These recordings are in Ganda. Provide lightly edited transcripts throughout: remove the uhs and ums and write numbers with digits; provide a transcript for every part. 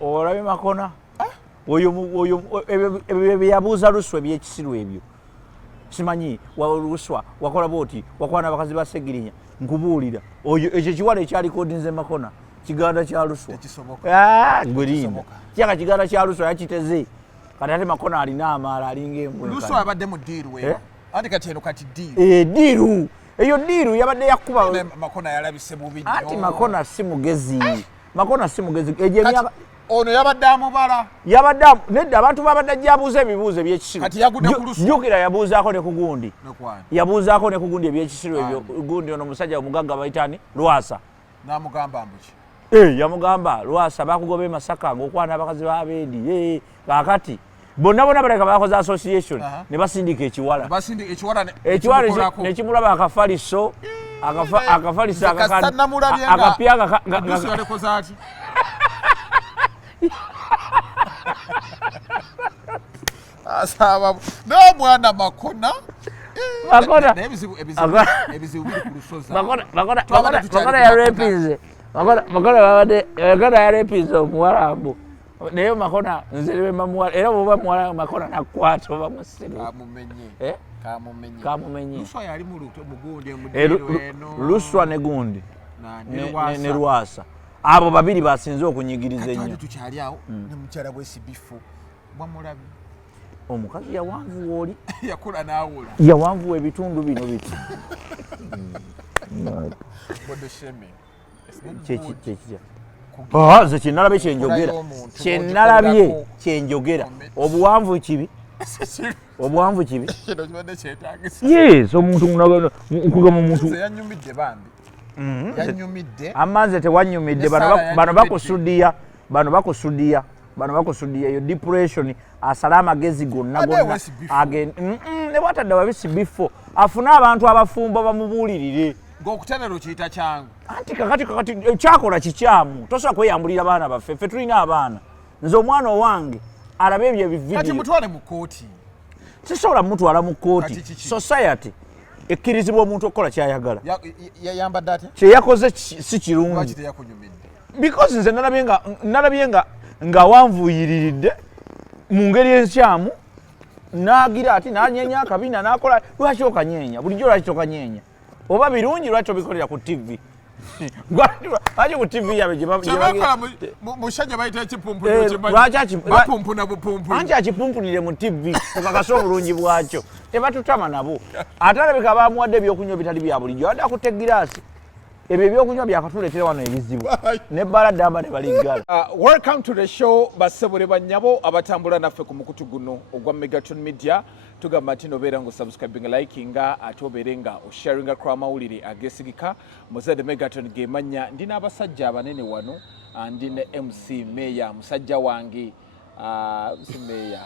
olabe Makona oyo ebyabuuza Luswa ebyekisiru ebyo simanyi Luswa wakola boti wakwana abakazi ba Segirinya nkubuulira oyo ekyo kiwala ekyalikodinze Makona kiganda kya Luswa gwelinda kyaka kiganda kya Luswa yakiteze kati ate Makona alina amaala alinga embwa Luswa abadde mu diiru weero andi kati eno kati diiru diiru eyo diiru yabadde yakuba Makona yalabise bubi nnyo ati Makona si mugezi Makona si mugezi eje emyaka ono yabadde amubala yabadde nedda abantu babadde jabuuza ebibuuzo ebyekisiru kati yagudde ku Luswa jukira yabuuzaako ne kugundi yabuuzaako ne kugundi ebyekisiru ebyo gundi ono musajja omugagga bayitani Lwasa namugamba mbuki yamugamba Lwasa bakugoba Masaka ng'okwana abakazi b'abendi kakati bonna baleka bakoze association ne basindika ekiwala nekimulaba akafaliso akafaliso akapya asaba n'omwana Makona Makona yarepinze omuwalambo naye Makona nze mamuwala era bwoba muwala Makona nakwata oba musiru kamumenye Luswa ne gundi ne Lwasa abo babiri basinze okunyigiriza ennyo tukyali awo ne mukyala bwesibifo bwamulabi omukazi yawanvu oli yakula naawula yawanvu ebitundu bino biti ze kyenalabye kyenjogera obuwanvu kibi yes omuntu nkugamba omuntu yanyumidde amanze tewanyumidde bano bakusudiya yo depression asala amagezi gonna ne bwatadde wabisi bifo afuna abantu abafumbo bamubuulirire ng'okutenero kiyita kyangu anti kakati kyakola kikyamu tosobola kweyambulira abaana baffe ffe tulina abaana nze omwana owange alabe ebyo ebividiyo kati mutwale mu kooti sisobola mutwala mu kooti society ekkirizibwa omuntu okukola kyayagala yayambadde ate kyeyakoze si kirungi because nze nalabye nga wanvuyiriridde mu ngeri enkyamu n'agira ati n'anyenya akabina n'akola lwaki okanyenya bulijjo lwaki tokanyeenya oba birungi lwaki obikolera ku TV lwaki ku TV yabe mushanya bayita anti akipumpunire mu TV okakasa obulungi bwakyo tebatutama nabo ate alabika bamuwadde ebyokunywa bitali bya bulijjo adde akutte egiraasi ebyo ebyokunywa byakatuleetera wano ebizibu nebbala ddamba ne baligala welcome to the show basebule bannyabo abatambula naffe ku mukutu guno ogwa Megaton Media tugamba nti nobeera ng'osubscribing likinga ate obeere nga osharinga ku amawulire ageesigika muzadde Megaton ge mannya ndina abasajja abanene wano ndi ne MC Meya musajja wange MC Meya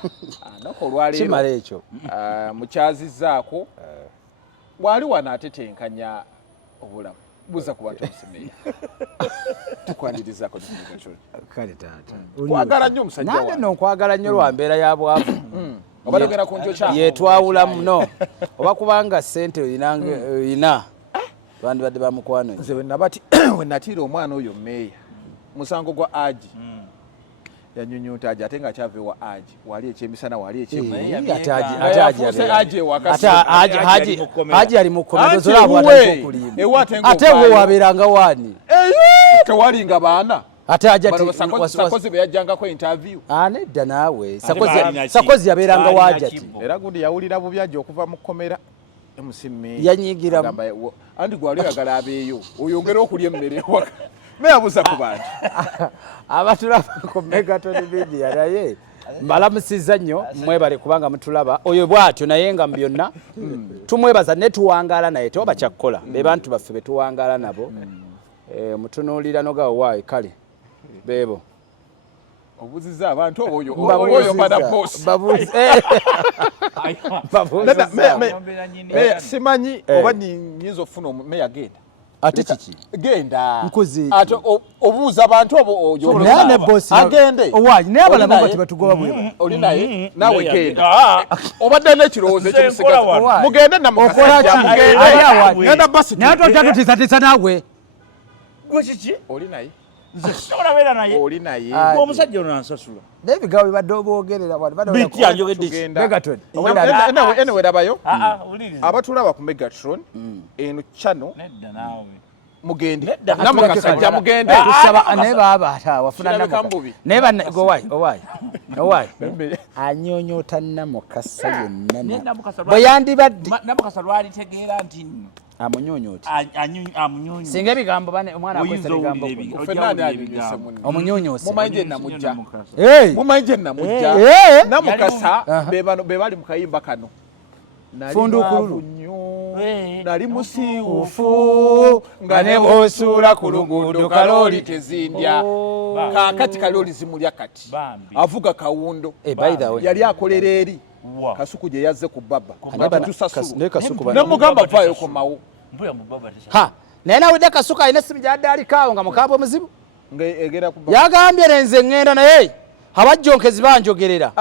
nako olwaleero kimala ekyo mukyazizzaako wali wano atetenkanya obulamu buza ku bantu MC Meya tukwanirizaako kale taata kwagala nnyo musajja wange nange n'okwagala nnyo lwa mbeera ya bwavu obalogera ku njo kyange yetwawulamu no oba kubanga ssente oyina bandibadde bamukwano nze we natiira omwana oyo Meya musango gwa Aji yanyunyuta Aji ate nga akyava ewa Aji wali ekyemisana wali Haji ali mu kkomedo zolabwatekulimba ate we wabeeranga waani tewalinga baana ate Sakozi beyajjangako interview nedda naawe Sakozi yabeeranga waajati era gundi yawulira bubi Aji okuva mu kkomera yanyigiramu andi gwali oyagala abeeyo oyongere okulya emmere ewaka meyabuza ku bantu abatulaba ku Megaton Media naye mbalamusizza nnyo mwebale kubanga mutulaba oyo bwatyo naye nga mu byonna tumwebaza ne tuwangaala naye teba kyakkola be bantu baffe be tuwangaala nabo mutunuulira nogawo waayi kale beebo obuziza abantu oyo bada boss simanyi oba nyinza okufuna Meya genda ate kiki genda nkuzi ate obuuza abantu nane boss agende owayi naye abalamu bati batugoba bwe oli naye nawe genda obadde n'ekirowoozo ekyomusigaza mugende naye totyatutiisatiisa naawe oli naye nze sobola beera naye oli naye omusajja ono ansasula n'ebigambo bibadde obwogerera biti anjogedde Megatron anyway labayo uliriza abatulaba ku Megatron eno channel nedda naawe mugende namukasajja mugende tusaba ne baba ata wafuna Kirabika namo mbubi. ne ba owai anyonyota namo kasa yenna bwe yandibadde namukasa lwalitegeera nti amunyonyota amunyonyi singa ebigambo bane omwana akwesa ebigambo Fenani alibise munne omunyonyose mumanje namujja hey mumanje namujja namukasa be bali mu kayimba kano Fundukululu. nali musiwufu nga ne bw'osuula ku luguudo kalooli tezindya kaakati kalooli zimulya kati avuga kawundo by the way yali akolera eri kasuku gye yazze ku baba kasuku nemugamba vaayo komawo ha naye nawulidde kasuku alina essimu gyadde alikaawo nga mukambwe muzibu egera ku baba yagambye nenze ŋŋenda naye abajjonkezi banjogerera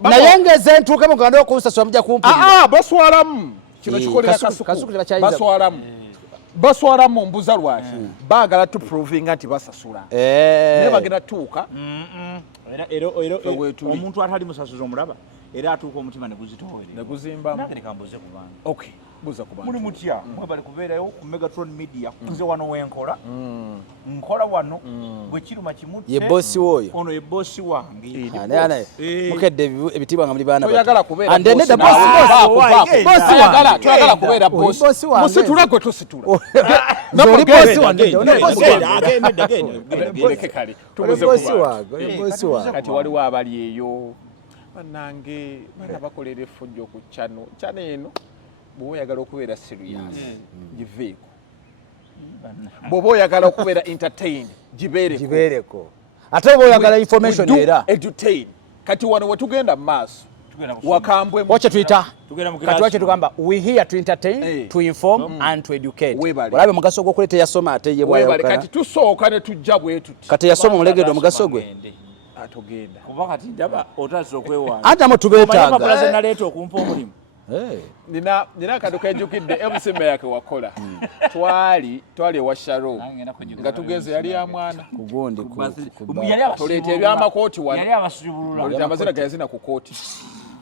naye ngeze ntuuke muganda okunsasula mujja kumpulira baswalamu kino kikolera kasuku baswalamu mbuza lwaki baagala tuprovinga nti basasula naye bagenda tuuka omuntu atali musasuza omulaba era atuuka omutima neguzimbamu nagerekambuze kubanga okay buza ku bantu muli mutya mwebali kubeerayo ku Megatron Media nze wano wenkola nkola wano bwe kiruma kimutte ye bosi woyo ono ye bosi wange ane mukedde ebitibwa nga muli baana toyagala kubeera ande ne bosi wange toyagala kubeera bosi musitula gwe tositula noli bosi wange gereke kale tubuze bosi wange bosi wange kati waliwo abali eyo banange bana bakolera effujjo ku channel eno bw'oba oyagala okubeera serious giveeko bw'oba oyagala okubeera entertain gibeereko ate oba oyagala information era entertain kati wano we tugenda mu maaso wakambwe wache tuyita kati wache tugamba we here to entertain to inform and to educate olabe mugaso gw'okuleta yasoma ate ye bwayakala kati tusooka ne tujja bwe tuti kati yasoma mulegedde omugaso gwe atogenda kuba kati njaba otazza okwewaana ate mo tubeetaaga mapulaze naleeta okumpa omulimu nina akantu kejjukidde emuseme yake wakola twali ewa Sharo nga tugenze yali ya mwana kugundi tuleeta ebyamakooti yali abasubulula amazina gayazina ku kooti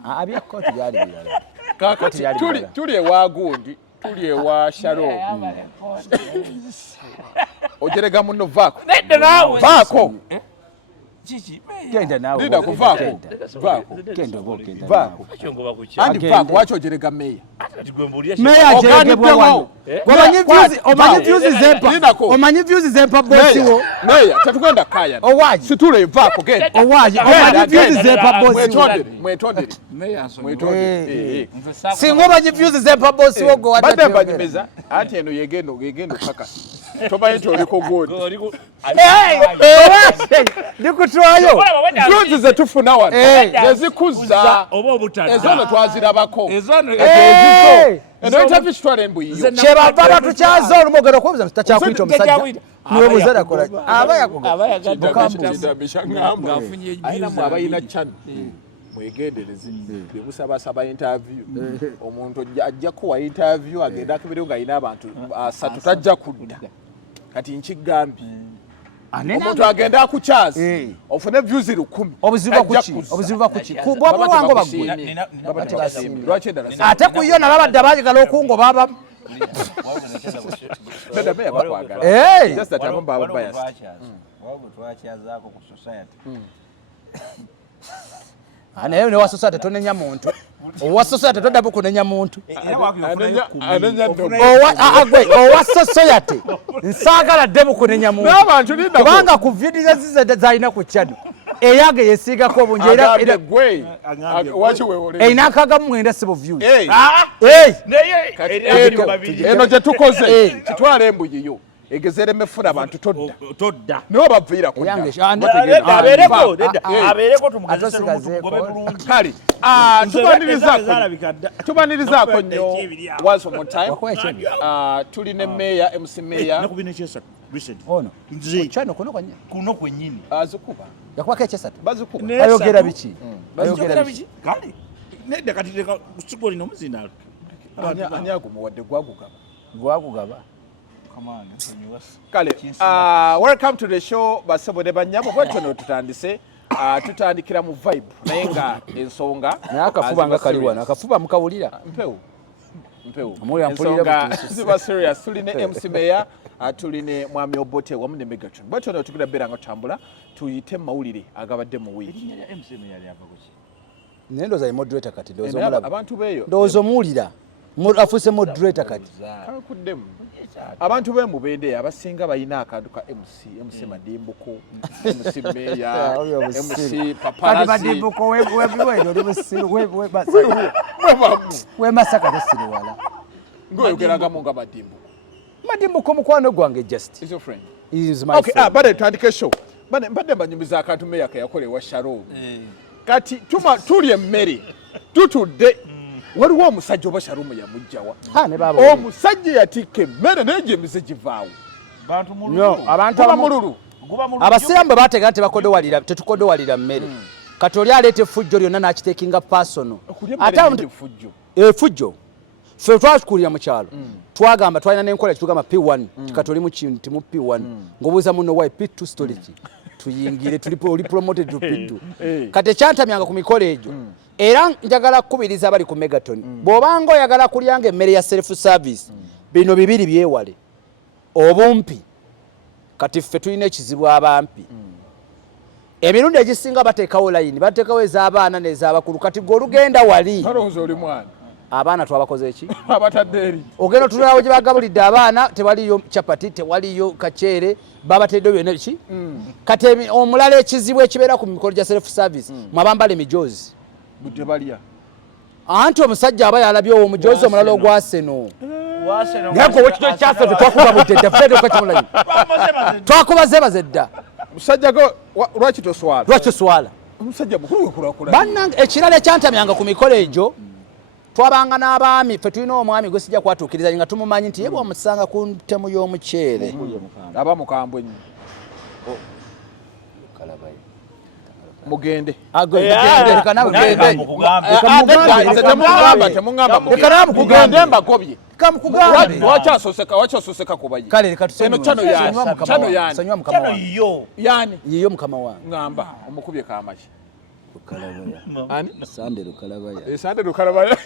abya kooti byali birala kakati tuli ewa gundi tuli ewa Sharo ojerega muno vaako nedda naawe vaako genda nawe nida kuvaako vaako andi vaako wacho ojerega meya meya ajeregebwa wano omanyi views zempa bosi wo meya tetugenda kaya owaji situle vaako genda owaji omanyi views zempa bosi wo mwetondere singa omanyi views zempa bosi wo go badde mbanyumeza anti eno yegendo kaka tomanyi nti oliko gundi ndikutwayo views zetufuna wano zezikuza ezono twazirabako enontavi kitwala embuyiyo kyebava batukyaza olumu ogenda okubuuza nti takyakwita omusajja niwebuuza nakola aba yakugayinamu abayina channel mwegendereze byemusabasaba interview omuntu ajja kuwa interview agenda akibireyo ng'alina abantu 3 tajja kudda kati nkigambye omuntu agenda akukyaza ofune views 1000 obuzibu kuki bwaba wango bagwe lwaki endala ate ku yo nalabadde abaagala okungo babamu just that I'm biased twakyazaako ku society naye newa society tonenya muntu owa society toddamu kunenya muntu owa society nsaagala ddemu kunenya muntu kubanga ku vidiyo zize zalina ku channel eyage yesiigako obungi erina akagamu 9 sibo views eno gye tukoze kitwala embuyiyo egezere mefuna abantu todda niwe baviirako abeereko tumugezese n'omutugobe bulungi kale tubanirizaako nnyo once upon time tuli ne meya MC meya kuno kwennyini azikuba yakubako ekyesatu bazikuba ayogera biki kale nedda kati sigolina omuzindaalo ani agumuwadde gwagugaba gwagugaba Kale, welcome to the show basabode banyabo bwatono tutandise tutandikira mu vibe naye nga ensonga akafuba nga kaliwana akafuba mukawulira mpewo ensonga ziba serious tuline MC Meya tuline mwami Obote wamu ne Megatron bwatono tukira bera nga tambula tuyite mawulire agabadde mu wiki MC Meya yava kuki nendo za moderator kati ndozo mulaba abantu beyo ndozo mulira afuse moderator kati kakuddemu abantu be mubende abasinga bayina akantu ka MC Madimbuko MC Meya MC Paparazzi Madimbuko we masaka desiri wala ngoyo geraga munga Madimbuko mukwano gwange just is your friend he is my okay friend. Bade twandike show mbadde mbanyumiza akantu Meya kayakolewa Sharon kati tuli emmere tutudde waliwo omusajja oba Sharumu yamujjawa omusajja yatika emmere n'egyemize givaawo abantu mululu abasiraamu bategana tebakodowalira tetukodowalira mmere kati oli aleeta effujjo lyonna n'akiteekinga personal ate effujjo ffe twatukulira mu kyalo twagamba twalina n'enkola kitugamba P1 kati oli mu kintu mu P1 ng'obuuza muno wayi P2 story ki tuyingire oli promoted to P2 kati ekyantamyanga ku mikolo egyo era njagala kukubiriza abali ku Megaton bw'obanga oyagala kulyanga emmere ya self service bino bibiri byewale obumpi kati ffe tulina ekizibu abampi emirundi egisinga bateekawo layini bateekawo ez'abaana n'ez'abakulu kati gwe olugenda wali abaana twabakoze eki abatadde eri ogenda otulirawo gye bagabulidde abaana tewaliyo chapati tewaliyo kaceere babateddeyo byonna ki kati omulala ekizibu ekibeera ku mikolo gya self service mwabambala emijoozi budde balya anti omusajja aba yalabye omujoozi omulala ogwaseno ngako wekito kyase twakuba budde dda fedde okakimulayi twakubazebaze dda musajja go lwaki toswala lwaki swala omusajja mukulu wekulakula bannange ekirala ekyantamyanga ku mikolo egyo twabanga n'abaami ffe tulina omwami gwe sijja kwatuukiriza nga tumumanyi nti yebwa omusanga ku ntemu y'omuceere aba mukambwe nnyo mugende mugende mbagobye wakyasoseka kubaye yani yiyo mukama wange ngamba omukubye kamaki Sande Lukalabaya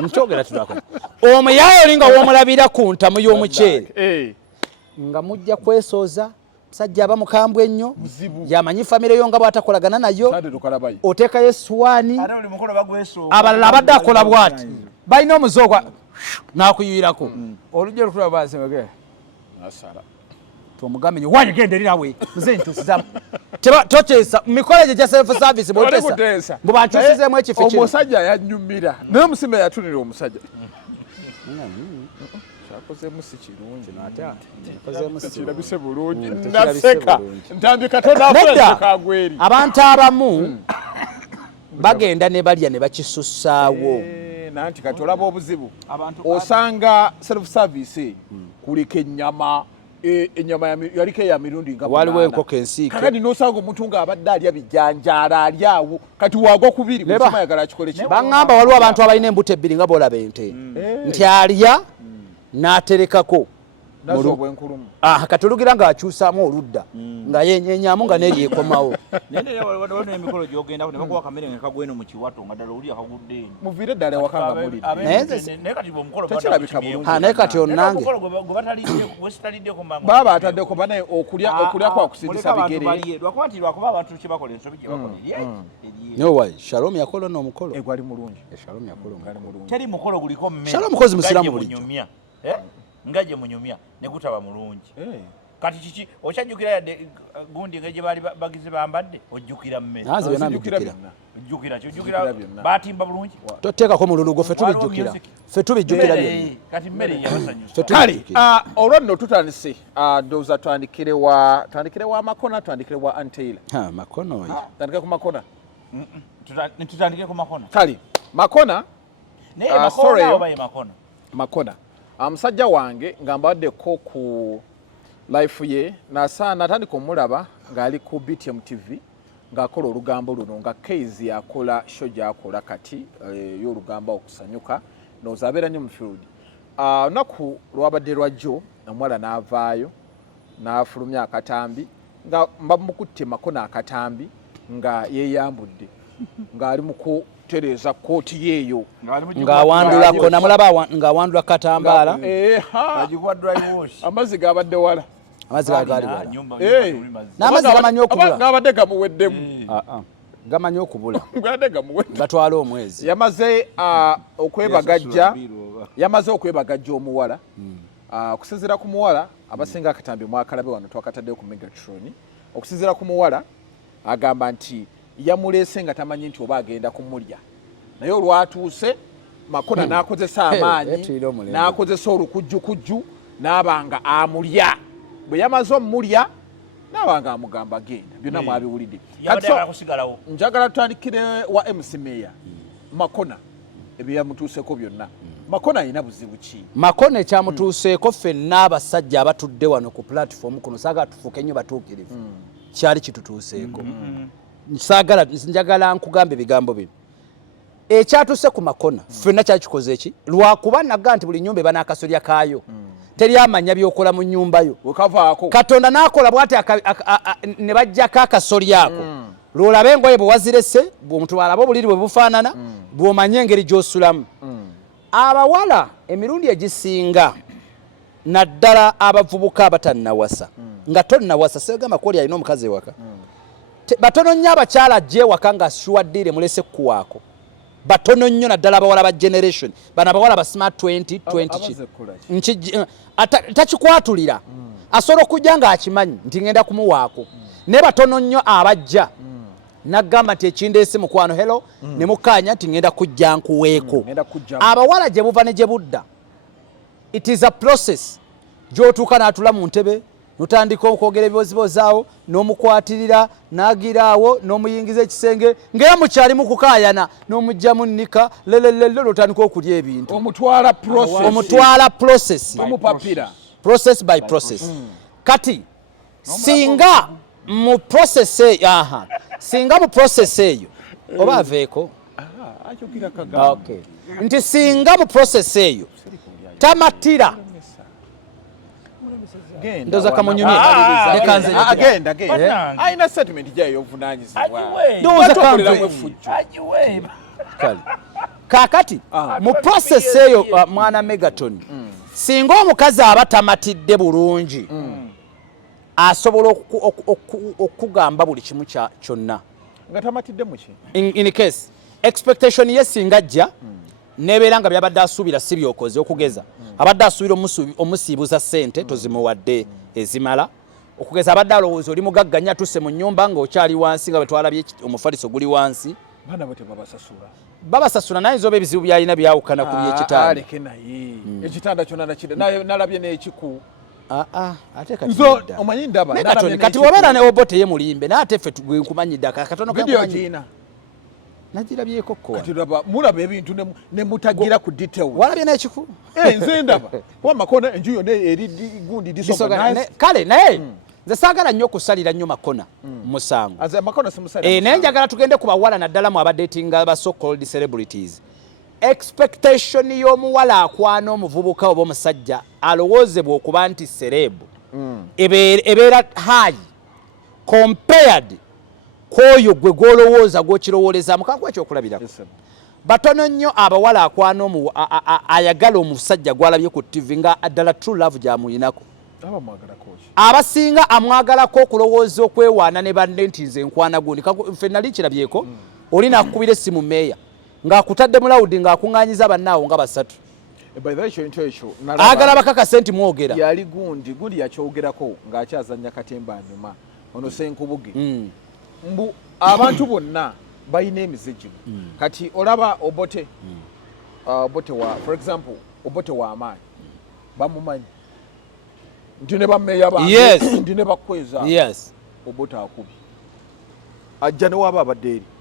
nkyogera tudako omuyayo olinga womulabira ku ntamu y'omuceere nga mujja kwesooza musajja aba mukambwe ennyo yamanyi famire yo nga bwatakolagana nayo oteekayo essuwaani abalala abadde akola bwati balina omuzoogwa n'akuyuirako olujja lutulabasemege tomugambe nyo wanye gendererawe nze ntusizamu toteesa mikolo gye gya self service bwotesa mbubankyusizeemu ekifo kino omusajja yanyumira naye omusime yatunira omusajja kyakozeemu si kirungi kirabise bulungi naseka ntandika tonafekagweri abantu abamu bagenda ne balya ne bakisussaawo nanti kati olaba obuzibu osanga self service kuliko ennyama enyama yaliko ya mirundi nga waliwo enkoko ensiike kakati nosanga omuntu ng'abadde alya bijanjaala ali awo kati wagwa kubiri musima yagala akikole ki baŋŋamba waliwo abantu abalina embuto ebbiri nga boolaba ente nti alya n'aterekako kati olugira ng'akyusaamu oludda nga yenyenyamu nga neryekomawo emikolo gyogenda nebakuwa kamere nga kagweno mu kiwato nga ddala oli akagudde eno muviire ddala ewakanga mulidde naye kati onnange baba ataddeko banaye okulya kwakusindisa bigere lwakuba abantu kyebakola ensobi gyebakola nowayi Shalom yakola n'omukolo gwali mulungi Shalom yakola omukolo teri mukolo guliko mmere Shalom mukozi musiramu bulijjo nga gye munyumya ne gutaba mulungi kati kiki okyajjukira yadde gundi nga gye baali bagize bambadde ojjukira mmere ojjukira kyojjukira batimba bulungi toteekako mululugo ffe tubijjukira byonna kati mmere yabasanyusa kale olwo nno tutandise ndowooza twandikire wa Makona twandikire wa Anteila Makona oyo tandike ku Makona tutandike ku Makona kale Makona naye Makona oba ye Makona omusajja wange nga mbaddeko ku life ye nasaana atandika omulaba ng'ali ku BTM TV ng'akola olugambo luno nga Kezi akola show gy'akola kati y'olugambo okusanyuka nooza abeera nnyo mu field olunaku lwabadde lwajjo omuwala n'avaayo n'afulumya akatambi nga bamukutte Makona akatambi nga yeeyambudde ng'ali mu kutereeza kooti yeeyo ng'awandulako namulaba ng'awandula katambaala amazzi gabadde wala amazzi gagali wala n'amazzi gamanyi okubula ng'abadde gamuweddemu gamanyi okubula ng'abadde gamuweddemu gatwala omwezi yamaze okwebagajja omuwala okusinziira ku muwala abasinga akatambi mwakalabe wano twakataddeyo ku Megatron okusinziira ku muwala agamba nti yamuleese nga tamanyi nti oba agenda kumulya naye olwatuuse Makona n'akozesa amaanyi n'akozesa olukujjukujju n'abanga amulya bwe yamaze omulya n'abanga amugamba genda byonna mwabiwulidde njagala tutandikire wa MC Meya Makona ebyo yamutuuseko byonna Makona alina buzibu ki? Makona ekyamutuuseeko ffenna abasajja abatudde wano ku platform kuno saaga tufuuke nnyo batuukirivu kyali kitutuuseeko njagala nkugambe ebigambo bino ekyatuuse ku Makona ffenna kyakikoze eki lwakuba nagga nti buli nnyumba eba n'akasolya kaayo teri amanya byokola mu nnyumba yo Katonda n'akola bw'ati ne bajjako akasolya ako lwolabe engoye bwe wazirese bw'omutwala abo obuliri bwe bufaanana bw'omanye engeri gy'osulamu abawala emirundi egisinga naddala abavubuka abatannawasa nga tonnawasa segamba koli alina omukazi ewaka batono nnyo abakyala ajja ewaka nga shuwaddiire mulese kuwaako batono nnyo naddala abawala ba generation bano abawala ba smart 20 takikwatulira asobola okujja nga akimanyi nti ngenda kumuwaako ne batono nnyo abajja nagamba nti ekindeese mukwano hello ne mukanya nti ngenda kujja nkuweeko abawala gye buva ne gye budda it is a process gy'otuuka n'atula mu ntebe notandika okwogera ebibozibozaawo n'omukwatirira n'agiraawo n'omuyingiza ekisenge ngera mukyali mu kukaayana n'omugjamu nnika lelelelo n'otandika okulya ebintu omutwala process by process kati singa mu process singa mu process eyo oba aveeko nti singa mu process eyo tamatira ndoza kamunyumye nekanze agenda aina settlement jayo ovunanyizibwa ndoza kamwe ajiwe kakati mu process eyo mwana Megaton singa omukazi aba tamatidde bulungi asobola okugamba buli kimu kyonna nga tamatidde muki in case expectation yesinga ajja nebeera nga byabadde asuubira si byokoze okugeza abadde asuubira omusiibuza ssente tozimuwadde ezimala okugeza abadde alowooza oli mugagganya tusse mu nnyumba ng'okyali wansi nga bwe twalabye omufaliso guli wansi babasasula naye nzoba ebizibu byalina byawukana ku byekitanda ekitanda kyonna nalabye n'ekiku ate omanyi ndaba kati wobeera ne obote ye mulimbe naye ate ffe nkumanyidde akatono video giina nagirabyeko mulaba ebintu ne mutagira ku details walabye n'ekiku nze ndaba kuba Makona enju yonna eri gundi disorganized kale naye nze saagala nnyo okusalira nnyo Makona musango naye njagala tugende ku bawala naddala mu abadetinga ba so called celebrities expectation y'omuwala akwana omuvubuka oba omusajja alowoozebwa okuba nti serebu ebeera high compared kwoyo gwe gwolowooza gw'okirowooleza mukagwa ekyokulabirako batono nnyo abawala akwana ayagala omusajja gwalabye ku TV nga addala true love gyamuyinako abasinga amwagalako okulowooza okwewaana ne banne nti nze nkwana gundi ffe nali kirabyeko oli nakukubira essimu meeya ng'akutadde mu lawudi ng'akuŋŋaanyiza bannaawo nga basatu agala bakakase nti mwogera yali gundi yakyogerako ng'akyazannya katemba nyuma ono senkubuge mbu abantu bonna balina emizigi kati olaba obote for example obote wa amaanyi bamumanyi nti ne bammeeya bange nti ne bakweza obote akubi ajja ne waba abadde eri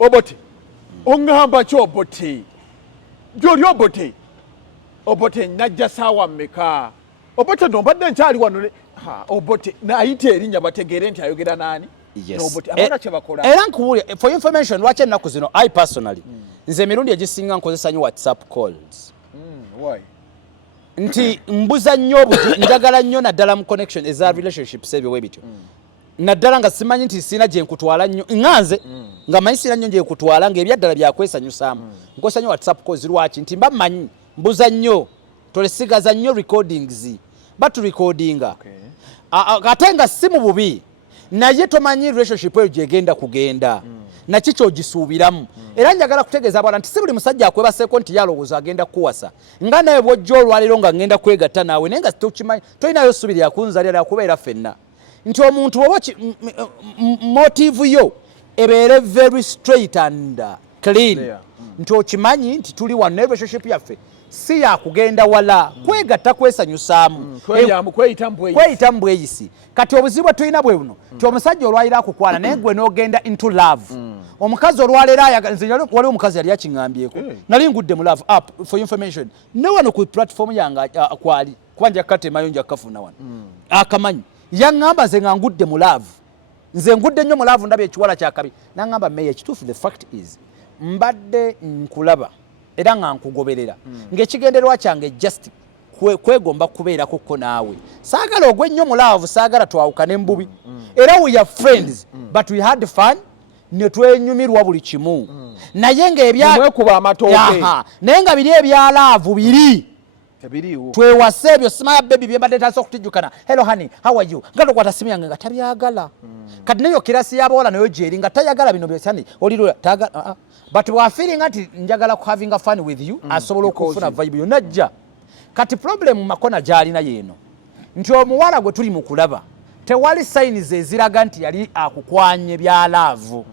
obote oŋŋamba ki obote gy'oli obote najja saawa mmeka obote nombadde nkyali wano obote nayita erinnya bategeere nti ayogera naani era nkubulya for information lwaki ennaku zino I personally nze emirundi egisinga nkozesa nnyo WhatsApp calls nti mbuza nnyo njagala nnyo naddala mu connection eza relationships ebyo webityo naddala nga simanyi nti sina gye nkutwala nnyo nganze nga manyi sina nnyo gye nkutwala ng'ebyaddala byakwesanyusaamu nkosa nnyo whatsapp calls lwaki nti mba manyi mbuza nnyo tolesigaza nnyo recordings baturecordinga ate nga si mu bubi naye tomanyi relationship eyo gyegenda kugenda naki kyogisuubiramu era njagala kutegeeza abawala nti si buli musajja akwebaseeko nti yalowooza agenda kuwasa nga naye bwojja olwaliro nga ngenda kwegatta naawe naye nga tokimanyi tolinayo ssuubiri yakunzalira kubeera ffenna nti omuntu oba motive yo ebeere very straight and clean nti okimanyi nti tuli wano ne relationship yaffe si yakugenda wala kwegatta kwesanyusaamu kweyita mu bweyisi kati obuzibu tulina bwe buno nti omusajja olwalira akukwana naye gwe n'ogenda into love omukazi olwalero waliwo omukazi yali akiŋŋambyeko nali ngudde mu love up for information ne wano ku platform yange kwali kuba nja katemayo nja kafuna wano akamanyi yaŋŋamba nze nga ngudde mu love nze ngudde nnyo mu love ndaba ekiwala kyakabi naŋŋamba meya ekituufu the fact is mbadde nkulaba era nga nkugoberera ng'ekigendererwa kyange just kwegomba kubeerakokko naawe saagala ogwe nnyo mu love saagala twawukane mbubi era we are friends but we had fun ne twenyumirwa buli kimu naye ng'ebyekuba amatooke naye nga biri ebyalaavu biri twewase ebyo simaya bebi byembadde taasa okutijjukana hello honey how are you nga tokwata simu yange nga tabyagala kati nayo kirasi y'abawala nayo gyeri nga tayagala bino byosani oliro tagala but bw'afiiringa nti njagala ku having a fun with you asobola okufuna vibe yonna ajja kati problem Makona gy'alina yeeno nti omuwala gwe tuli mu kulaba tewali sayinizi eziraga nti yali akukwanye bya laavu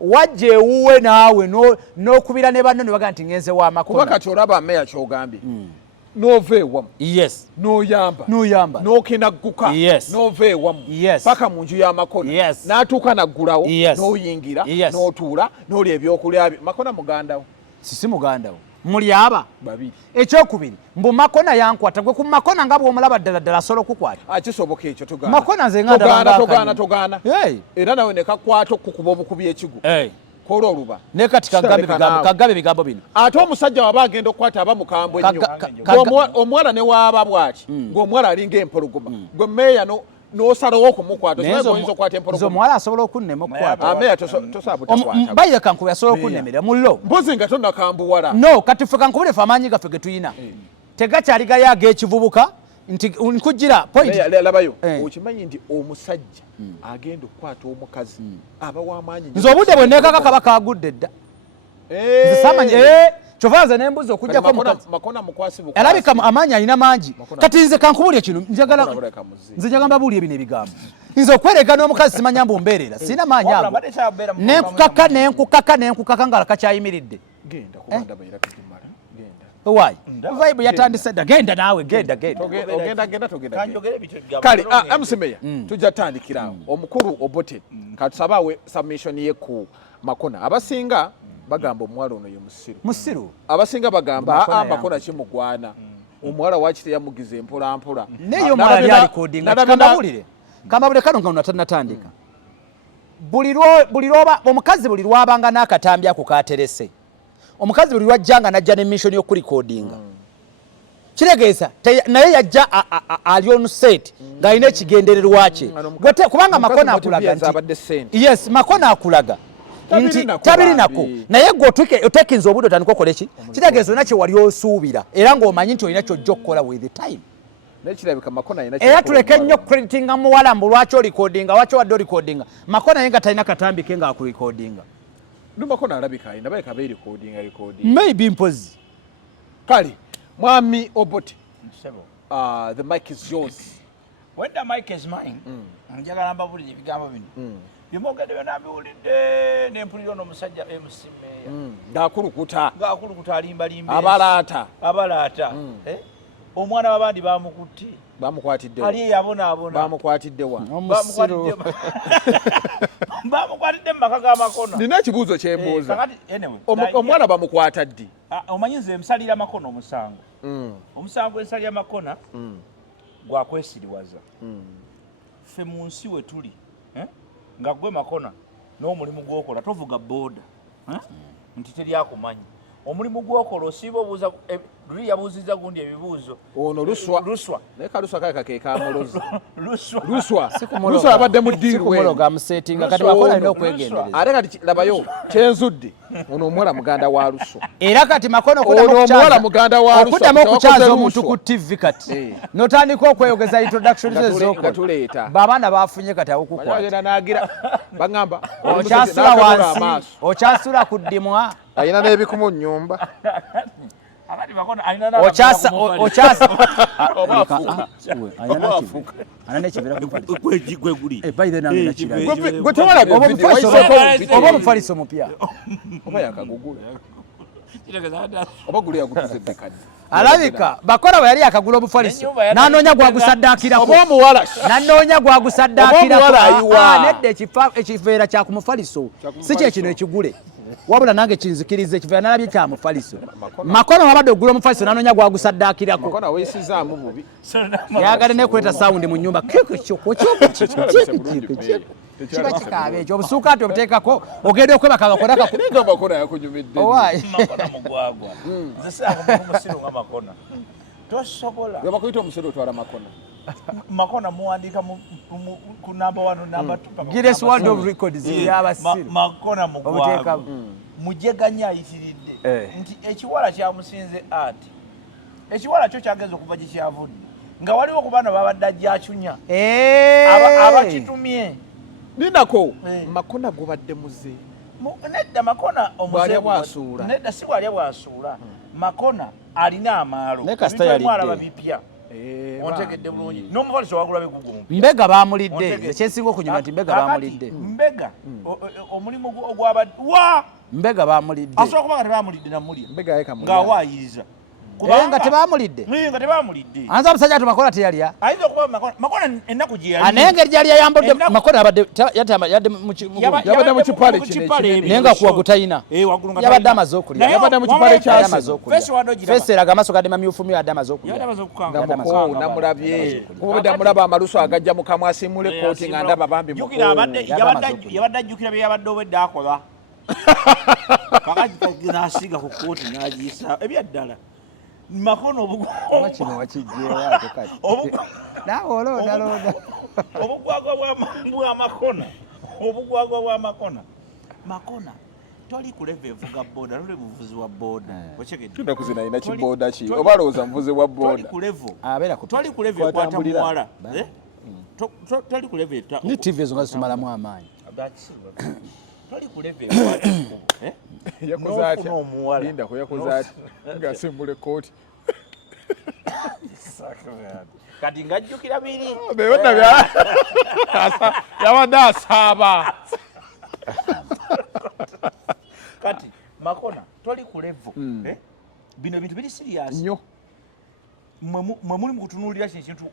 wajja ewuwe naawe n'okubira ne banno ne baga nti ngenze wa Makona kuba kati olaba meya kyogambye noveewamu yes noyamba nokenagguka noveewamu paka mu nju ya Makona n'atuuka naggulawo noyingira n'otuula n'olya ebyokulya Makona mugandawo sisi mugandawo muli aba babiri ekyokubiri mbu Makona yankwata gwe ku Makona nga bw'omulaba ddala ddala asobola okukwata kisoboka ekyo togaana Makona nze nga togaana era nawe ne kakwata okukuba obukubi ekigu kola oluba ne kati kaggabe bigambo bino ate omusajja waba agenda okukwata aba mukambwe nnyo omuwala ne waaba bwati ng'omuwala alinga empologoma gwe meeya n'osalawo okumukwata oyinza okukwata empologoma omuwala asobola okunnema okukwata meeya tosaabutakwata bayire kankubi asobola okunnemera mullo mpozi nga tonnakambuwala no kati ffe kankubire ffe amaanyi gaffe ge tulina tegakyaligayo ag'ekivubuka nti nkujira point labayo okimanyi nti omusajja agenda okukwata omukazi aba w'amaanyi nze obudde bwe neekaka kaba kagudde dda nze samanyi kyova nze nembuzi okugjako Makona mukwasibu alabika amaanyi alina mangi kati nze kankubulye kino nze njagamba buulya ebino ebigambo nze okwereka n'omukazi simanya mbu mbeerera sina maanyi ago nenkukaka nga kakyayimiridde Why? Vibe yatandise dda genda naawe genda kale amusemeya tujja tandikirawo omukulu Obote katusabawe submission ye ku Makona abasinga bagamba omuwala ono ye musiru abasinga bagamba Makona kimugwana omuwala wakite yamugize empolampola neyo omwala ali alikodinga kambabulire kano nga natanatandika buli lwoba omukazi buli lwabanga n'akatambi ako katerese omukazi buli lwajjanga najja ne mission y'okurikodinga kiregeeza naye yajja ali on set ng'alina ekigendererwa kye kubanga Makona akulaga nti yes Makona akulaga nti tabirinako naye gwe otekinza obudde otandika okola eki kitegeeza olina kye wali osuubira era ng'omanyi nti olina kyojja okukola with the time era tuleke nnyo creditinga muwala mbu lwaki orikodinga lwaki wadde orikodinga Makona ye nga talina katambi ke ng'akurikodinga Makona alabika ayina baleka be recording maybe mpozi kale mwami Obote the mic is yours when the mic is mine njagala mbabulire ebigambo bino byomogedde byonna mbiwulidde nempulira n'omusajja MC Meya ng'akulukuta alimbalimba abalaata omwana w'abandi bamukutte bamukwatidde ali yabonaabona bamukwatidde wa bamukwatidde mu maka ga Makona nina ekibuuzo kyembuuza omwana bamukwata ddi omanyi nze emsalira Makona omusango ensalira Makona gwakwesiriwaza ffe mu nsi we tuli nga gwe Makona n'omulimu gwokola tovuga booda nti teryakumanyi omulimu gwokola osiiba obuuza luli yabuuziza gundi ebibuuzo ono Luswa naye Luswa kaka ke kamolozi Luswa abadde mu ddiiru sikumologa amusetinga kati Makona alina okwegendereza ate kati labayo kyenzudde ono omuwala muganda wa Luswa era kati Makona okuddamu okukyaza omuntu ku TV kati notandika okweyogeza introduction z'okuleeta babaana bafunye kati awukukwata nagira bagamba okyasula wansi okyasula ku ddimwa ayina n'ebikumu nnyumba oba omufaliso mupya alabika Makona bwe yali akagula omufaliso nanoonya gwagusaddaakirako nanoonya gwagusaddaakirako nedda ekiveera kya ku mufaliso si kyekino ekigule wabula nange kinzikiriza ekiveera nalabye kya mufaliso Makona wabadde ogula omufaliso nanoonya gwagusaddaakirako yagala nekuleta sawundi mu nnyumba kiba kikaaba ekyo obusuuka ati obuteekako ogenda okwebaka Makona yakunyumidde mugwagwa musiru nga Makona tosobola bakuyita omusiru otwala Makona muwandiika ku namba 1 namba 2 Guinness World of Records y'abasiru Makona mugwagwa mujeganya ayitiridde nti ekiwala kyamusinze ati ekiwala kyo kyageza okuva gye kyavudde nga waliwo ku baana babadde ajjacunya abakitumye ninako Makona gubadde muze nedda Makona omuzee bwasuula nedda si bwalya bwasuula Makona alina amaalo mwalaba bipya ontegedde bulungi n'omufaliso wagula bigugu Mbega baamulidde ekyensinga okunyuma nti Mbega baamulidde Mbega omulimu ogwabadde wa Mbega baamulidde asobola kuba nga tebaamulidde namulya Mbega yeka ng'awaayiriza nga tebaamulidde anza omusajja ati Makona teyalya ayinza okuba Makona ennaku gye yali naye engeri gyali yayambudde Makona yabadde mu kipale kinene naye nga kuwa gutayina yabadde amaze okulya yabadde mu kipale kyase fesi eraga amaaso gadde mamyufu yabadde amaze okulya namulabye obudde amulaba amalusu agajja mu kamwa asimule kooti nga ndaba bambi yabadde ajjukira bye yabadde obwedde akola kakati n'asiga ku kooti n'agiyisa ebyaddala Makona kino wakijjeewo ate kati naawe olonda obugwagwa bwa Makona obugwagwa bwa Makona toli kuleva evuga boda lule muvuzi wa boda tunda kuzina ina kiboda ki oba alowooza muvuzi wa boda toli kuleva ekwata muwala toli kuleva ni TV ezo nga zitumalamu amaanyi toli kuleva ekwata yakoze atya linda ko yakoze atya ngasimbule kooti kati ngajjukira biri bewona yabadde asaaba kati Makona toli ku level bino ebintu biri serious nnyo mwe muli mu kutunuulira kino kintu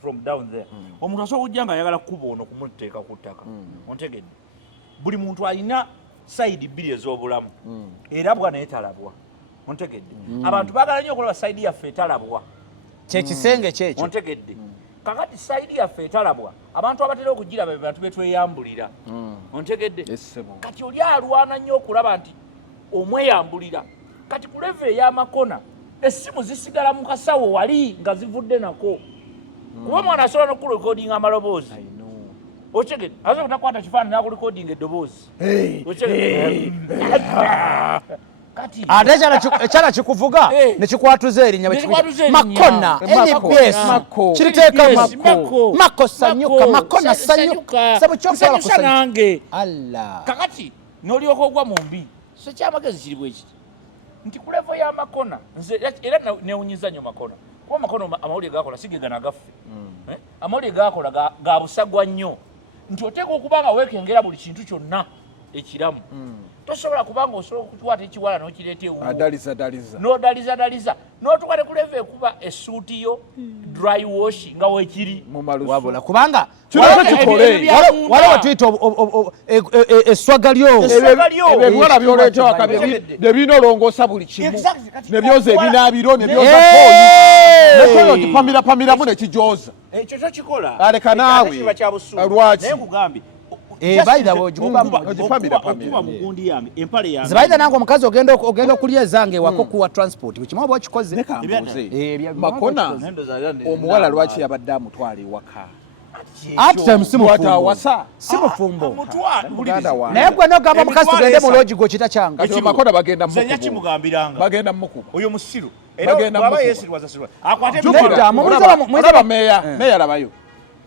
from down there omuntu asobola okujja nga ayagala kuba ono kumuteeka ku ttaka ontegedde buli muntu alina sayidi bbiri ez'obulamu erabwa naye talabwa ontegedde abantu baagala nnyo okulaba sayidi yaffe etalabwa kyekisenge kyekyo ontegedde kakati sayidi yaffe etalabwa abantu abatera okugiraba abantu betweyambulira ontegedde kati oli alwana nnyo okulaba nti omweyambulira kati ku leve ey'Amakona essimu zisigala mu kasawo wali nga zivudde nako kuba omwana asobola n'okurekodinga amaloboozi otegedde asobola kutakwata kifaananyi n'akurekodinga eddoboozi ate ekyala kikuvuga nekikwatuza erinnya Makona NBS kiriteekamu Mako sanyuka Makona sanyuka sabu kyokola kusanyuka Allah kakati n'olyoka ogwa mu mbi so kyamagezi kiri bwe kiti nti ku level ya Makona nze era newunyiza nnyo Makona kuba Makona amawulire gakola sigegana gaffe amawulire gakola ga busagwa nnyo nti oteeka okuba nga weekengera buli kintu kyonna ekiramu tosobola kubanga osobola okukwata ekiwala n'okireeta ewuwo n'odaliza n'otuka ne ku level ekuba essuuti yo dry wash nga weekiri wabula kubanga waliwo tuyita esswaga lyo ebiwala byoleeta waka bye binolongoosa buli kimu ne byoza ebinaabiro ne byoza toyi netoyo okipamiramu ne kijooza ekyo tokikola aleka naawe lwaki naye nkugambye baida bojikuba mugundi yange empale yange zibaida nango omukazi ogenda okulya ezange wako kuwa transport bukimwa bwakikoze Makona omuwala lwaki yabadde amutwala ewaka ati simufumbo naye gwe nogamba omukazi tugende mu logi gwo kita kyange kati Makona bagenda mukubo oyo musiru meya labayo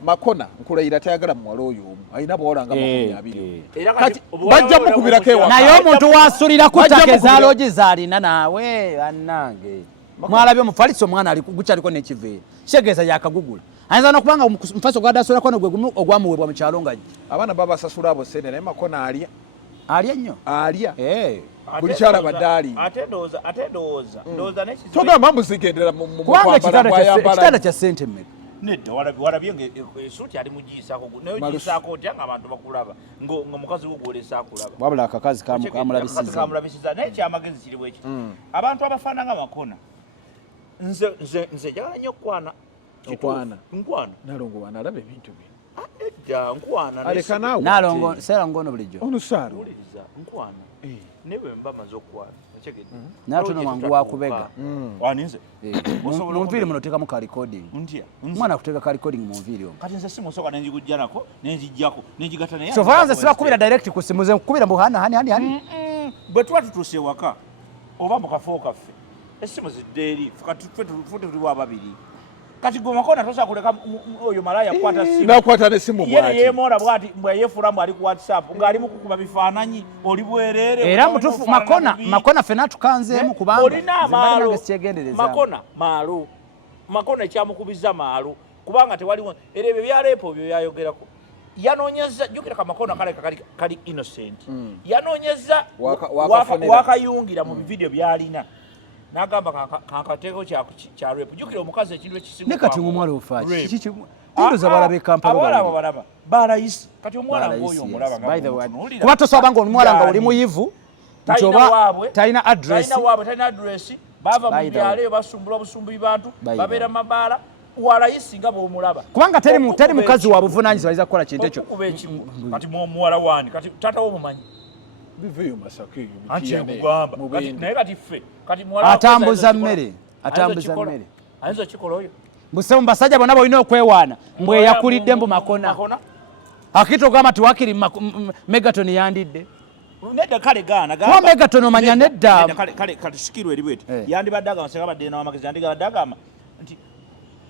Makona nkulayira tayagala muwala oyo omu alina bwolanga 20 kati bajja mukubirako ewaka naye omuntu wasulira kutaka ezalogi zalina naawe annange mwalabye omufaliso omwana gukyaliko n'ekiveera kitegeeza yakagugula ayinza n'okubanga omufaso gwadasulako nogwe gumu ogwamuweebwa mu kyalo nga abaana babasasula abo sente naye Makona alya nnyo buli kyalabadde ali ate ndowooza n'ekizibu togamba muzigendera mu kubanga ekitanda kya sente mmeka nedda walabye ng'esuuti ali mugiyisaako naye ogiyisaako otya ng'abantu bakulaba ng'omukazi wo gw'olesa akulaba wabula akakazi kamulabisiza naye kyamagezi kiri bwe kiti abantu abafaana nga Makona nze njagala nnyo nkwana nalongo wanalaba ebintu bye edda nkwana aleka naawe nalongo seera ngono bulijjo onusaalo wuliriza nkwana ne bwe mba maze okwana natuno mwangu wakubega waninze munviiri muno teekamu ka recording omwana akuteeka ka recording munviiri omwo kati nze simusoka nenjigujja nako nenjijjako nenjigata naye kyova nze sibakubira direct ku simu ze nkukubira mbu hani bwe tuba tutuuse ewaka oba mu kafo kaffe essimu zidde eri ffe tuliwo ababiri kati gwe Makona tosobola kuleka oyo malaya akwata simu nakwata n'essimu bw'ati yeemoola bw'ati mbwe yeefulamu ali ku WhatsApp ng'ali mu kukuba bifaananyi oli bwereere era mutufu Makona ffenna tukanzeemu kubanga olina amaalo Makona ekyamukubiza maalo kubanga tewaliwo era ebyo byaleepo byo byayogerako yanoonyeza jjukira ka Makona kali innocent yanoonyeza wakayungira mu bividiyo by'alina n'agamba kankateeko kya rep jjukira omukazi ekintu ekisinga ne kati omwala ofa tindoza balaba Kampala balaba balayisi kati omwala ng'oyo omulaba kuba tosobola nga omuwala nga oli muyivu nti oba talina address bava mu byalo eyo basumbula busumbuyi bantu babeera mabaala walayisi nga bw'omulaba kubanga teri mukazi wa buvunaanyizibwa ayinza kukola kintu ekyo kati muwala wani kati taata wo mumanyi biveyo masaka eyo ankyekugamba naye kati ffe kati atambuza mmere ayinza okikola oyo mbuse mu basajja bonna bolina okwewaana mbwe yakulidde mbu Makona akiti ogamba tiwakiri Megaton yandidde nedda kale gaana kuba Megaton omanya nedda kale sikirwa eri bweti yandibadde agamba senga badde n'amagezi yandibadde agamba nti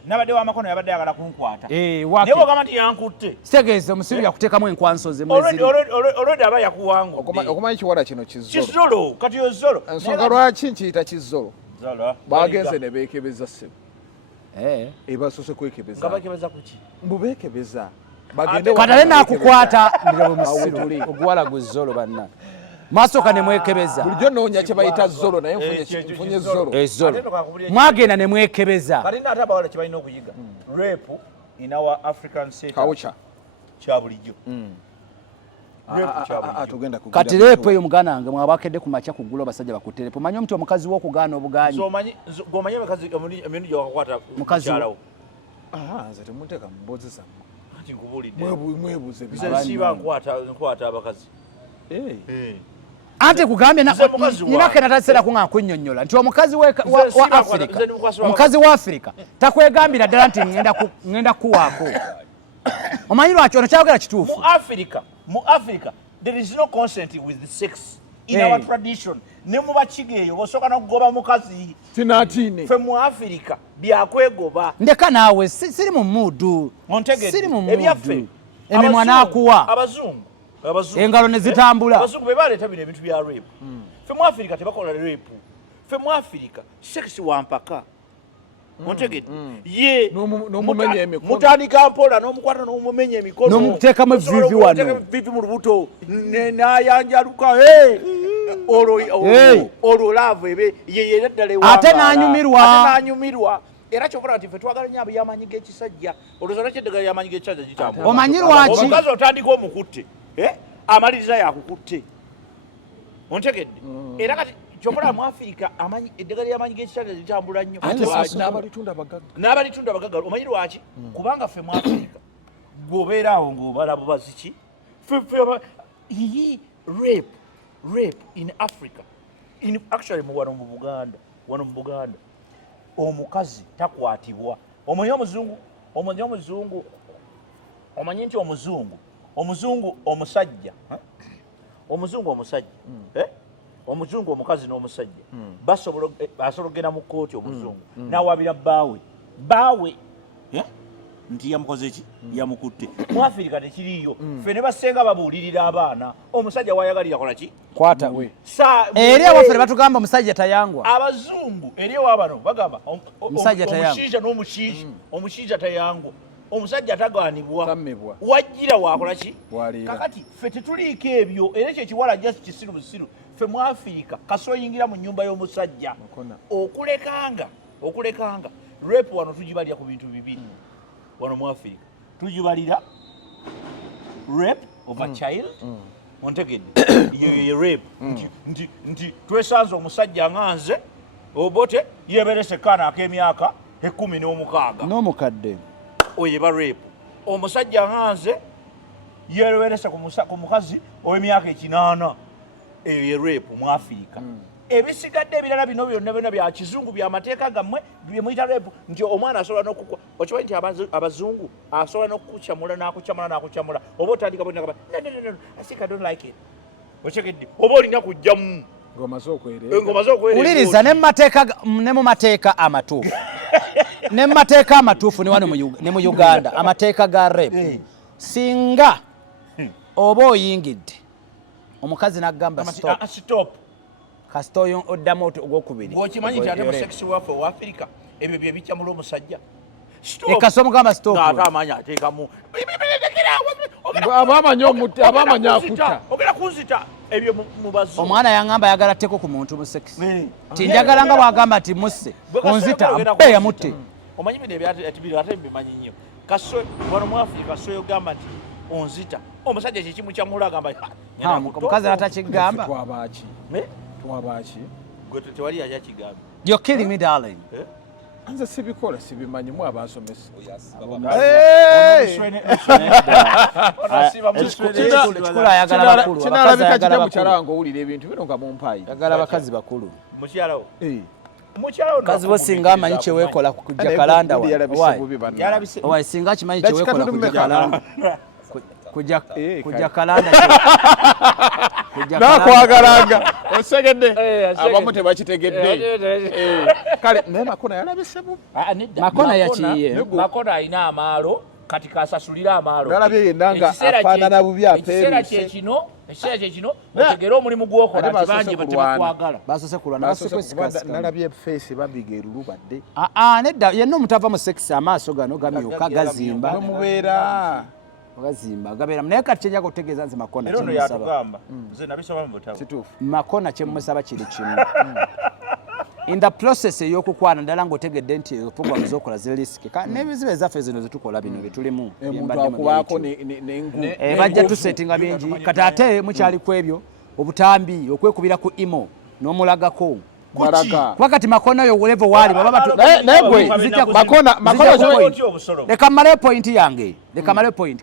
nabadde wa Makona yabadde ayagala kunkwata naye ogamba nti yankutte kitegeeza omusiru yakuteekamu enkwansoze olwedde aba yakuwangwa okumanyi kiwala kino kizolo kati yo zolo ensonga lwaki nkiyita kizolo bagenze ne beekebeza ssebo ebasose kwekebeza nga bakebeza kuki mbu beekebeza katale nakukwata ndira omusiru oguwala gu zolo banna maasoka ne mwekebeza bulijjo noonya kye bayita zolo naye nfunye zolo mwagenda ne mwekebeza kati naate abawala kye balina okuyiga rape in our African culture kya bulijjo kati lepo eyo mugana wange mwabakedde ku makya kuggula abasajja bakutte omanyi omuti omukazi w'okugaana obugaanyi gwomanyi emirundi gyokakwata mukyalawo nze temuteeka mumboozi zammwe kati nkubulidde mwebuuze siba nkwata abakazi ante kugambye nyinake nataseerako nga nkunnyonnyola nti omukazi wa Afrika takwegambira ddala nti ŋŋenda kuwaako omanyi lwaki ono kyayogera kituufu mu Africa there is no consent with the sex in our tradition ne mu bakiga eyo bosooka n'okugoba mukazi tinatine ffe mu Africa byakwegoba ndeka naawe siri mu mudu siri mu mudu emimwa n'akuwa abazungu engalo ne zitambula abazungu be baleeta bino ebintu bya rape ffe mu Africa tebakola rape ffe mu Africa sex wampaka ontegedde ye n'omumenya emikono mutandika mpola n'omukwata n'omumenya emikono n'omuteekamu evivi wano vivi mu lubuto n'ayanjaluka olwo laavu ebe yeyera ddala ate n'anyumirwa era kyokola nti ffe twagala nnyo abayamaanyi g'ekisajja olowooza lwaki eddagala ly'amaanyi g'ekisajja gitambula omanyi lwaki omukazi otandika omukutte amaliriza yakukutte ontegedde era kati kyokola mu Africa eddagala ly'amaanyi g'ekisajja litambula nnyo n'abalitunda abagagga omanyi lwaki kubanga ffe mu Africa gweobeera awo ng'obala bubaziki rape in Africa, actually wano mu Buganda omukazi takwatibwa. Omanyi omuzungu omanyi nti omuzungu omusajja omuzungu omukazi n'omusajja basobola okugenda mu kkooti omuzungu n'awabira bbaawe nti yamukoze eki yamukutte. Mu Afirika tekiriiyo. Ffe ne basenga babuulirira abaana omusajja wayagalira kola ki kwata eri awaffe batugamba omusajja tayangwa. Abazungu eri ewabano bagamba omusajja omushiija tayangwa, omusajja tagaanibwa, wajjira wakola ki. Kakati ffe tetuliiko ebyo, era ekyo ekiwala just kisiru busiru. Ffe mu Afirika kasoola oyingira mu nnyumba y'omusajja okulekanga rape wano tugibalira ku bintu bibiri. Wano mu Afirika tugibalira rape of a child, ontegedde ye rape nti twesanze omusajja nganze obote yeberese kaana ak'emyaka 16 n'omukadde oyeba rape. Omusajja nganze yeberese ku mukazi ow'emyaka 8, eyo ye rape mu Afirika. Ebisigadde ebirala bino byonna bya kizungu bya mateeka gammwe byemuyita rape, nti omwana asobola n'okukwa. Okimanyi nti abazungu asobola n'okukukyamula n'akukyamula oba otandika bonagaba no, I think I don't like it. Okitegedde oba olina kujjamu ng'omaze okwerera. Uliriza ne mu mateeka amatuufu ne mu mateeka amatuufu ne wano ne mu Uganda amateeka ga rape singa oba oyingidde omukazi n'agamba stop kasita oyo oddamu ogwokubiri. Okimanyi nti ate mu sex waffe wa Africa ebyo bye bikyamula omusajja. Ekasa omugamba stop ate amanya ateekamu abamanya akutta ogera kunzita ebyo mu bazungu. Omwana yangamba ayagala atteko ku muntu mu sex ti njagala nga bwagamba nti musse onzita mpe yamutte. Omanyi bino ebyatibiri ate bimanyi nnyo. Wano mu Africa kasoyo ogamba nti onzita omusajja kyekimu kyamula agamba omukazi atakigamba twabaki gwe tewali yali akigamba. You're killing me darling. Nze sibikola sibimanyimu abasomesa. Kikula ayagala bakulu. Kinalabika kijja mukyalawange owulira ebintu bino nga mumpayi. Ayagala bakazi bakulu. Mukyalawo kazi bo singa amanyi kyeweekola kujja kalanda wa singa kimanyi kyeweekola kujja kalanda kujja kalanda nakwagalanga osegedde abamu tebakitegedde. Kale naye Makona yalabise bubi. Makona yakiye. Makona alina amaalo kati kasasulira amaalo. Nalabye yenna nga afaanana bubi ekiseera kyekino otegera omulimu gw'okola nti bangi tebakwagala. Basose kulwana basose kwesikasa. Nalabye face babiga erulu badde. Nedda yenna omutava mu sex amaaso gano gamyuka gazimba. Mubeera gazimba gabeera naye kati kyenjaga okutegeeza nze Makona Makona kyemusaba kiri kimu in the process ey'okukwana ddala ng'otegedde nti program z'okola zi risk n'ebizibu ezaffe zino zetukola bino bye tulimu bajja tusetinga bingi kati ate mukyali ku ebyo obutambi okwekubira ku imo n'omulagako wakati Makona yo level wali baba leka male point yange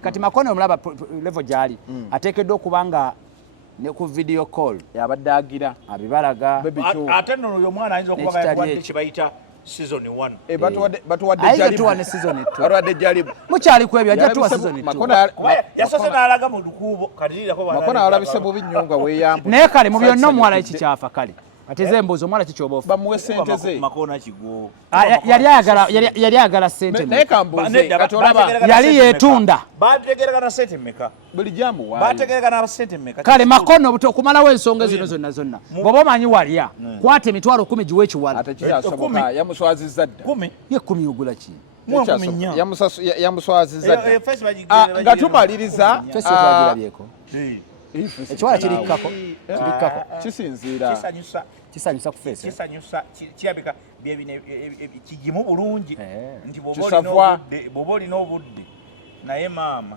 kati Makona omulaba level jali atekeddwa okubanga ne ku video call yabadde agira abibalaga ate nno oyo mwana ayinza okuba yawadde kibayita season 1 batuwadde season 2 bawadde jalibu mukyali ku ebyo ajja tuwa season 2 Makona yasose n'alaga mu dukubo kalirira ko Makona alabise bubi nnyo nga weeyamba naye kale mu byonna omuwala ekikyafa kale ate ze mbuzo omwana kikyoba ofu bamuwe sente ze Makona kigo yali ayagala sente naye kambuze katolaba yali yeetunda bategereka na sente mmeka buli jamu wali bategereka na sente mmeka kale Makona okumalawo ensonga zino zonna bw'oba omanyi walya kwata emitwalo 10 giwe ekiwala ate kiyasooka yamuswazizza dda 10 ye 10 ogula ki yamuswazizza dda nga tumaliriza ekiwala kirikako kisinziira kisanyusa ku face kisanyusa kirabika byebine kigimu bulungi nti bw'oba olina obudde naye maama